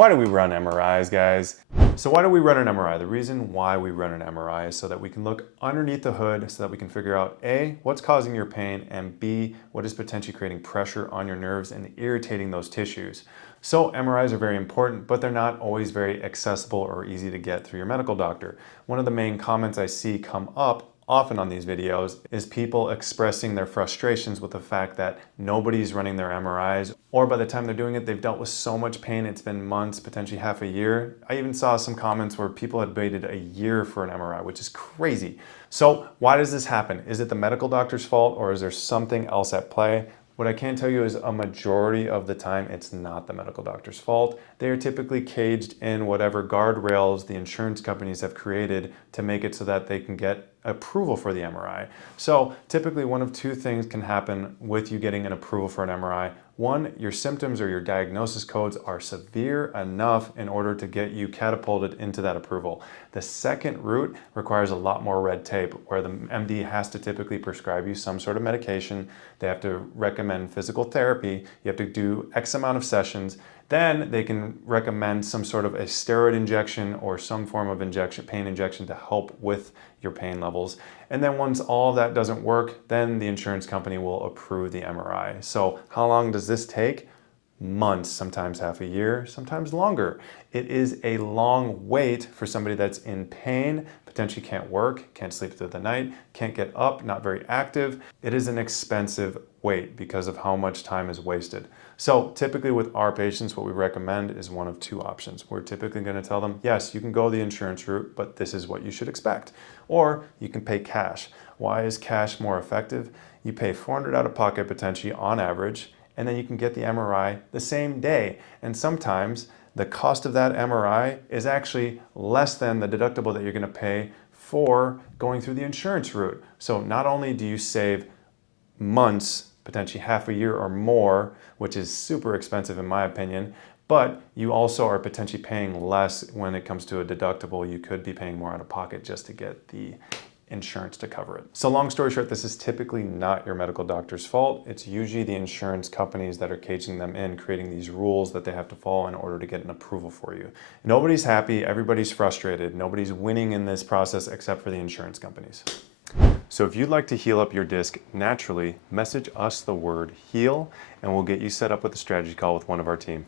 Why do we run MRIs, guys? So why do we run an MRI? The reason why we run an MRI is so that we can look underneath the hood so that we can figure out A, what's causing your pain, and B, what is potentially creating pressure on your nerves and irritating those tissues. So MRIs are very important, but they're not always very accessible or easy to get through your medical doctor. One of the main comments I see come up often on these videos is people expressing their frustrations with the fact that nobody's running their MRIs, or by the time they're doing it, they've dealt with so much pain, it's been months, potentially half a year. I even saw some comments where people had waited a year for an MRI, which is crazy. So why does this happen? Is it the medical doctor's fault, or is there something else at play? What I can tell you is a majority of the time, it's not the medical doctor's fault. They are typically caged in whatever guardrails the insurance companies have created to make it so that they can get approval for the MRI. So typically one of two things can happen with you getting an approval for an MRI. One, your symptoms or your diagnosis codes are severe enough in order to get you catapulted into that approval. The second route requires a lot more red tape, where the MD has to typically prescribe you some sort of medication. They have to recommend physical therapy. You have to do X amount of sessions. Then they can recommend some sort of a steroid injection or some form of pain injection to help with your pain levels. And then once all of that doesn't work, then the insurance company will approve the MRI. So how long does this take? Months, sometimes half a year, sometimes longer. It is a long wait for somebody that's in pain, potentially can't work, can't sleep through the night, can't get up, not very active. It is an expensive wait because of how much time is wasted. So typically with our patients, what we recommend is one of two options. We're typically going to tell them, yes, you can go the insurance route, but this is what you should expect. Or you can pay cash. Why is cash more effective? You pay $400 out of pocket potentially on average, and then you can get the MRI the same day. And sometimes the cost of that MRI is actually less than the deductible that you're going to pay for going through the insurance route. So not only do you save months, potentially half a year or more, which is super expensive in my opinion, but you also are potentially paying less when it comes to a deductible. You could be paying more out of pocket just to get the insurance to cover it. So long story short, this is typically not your medical doctor's fault. It's usually the insurance companies that are caging them in, creating these rules that they have to follow in order to get an approval for you. Nobody's happy, everybody's frustrated, nobody's winning in this process except for the insurance companies. So if you'd like to heal up your disc naturally, message us the word HEAL and we'll get you set up with a strategy call with one of our team.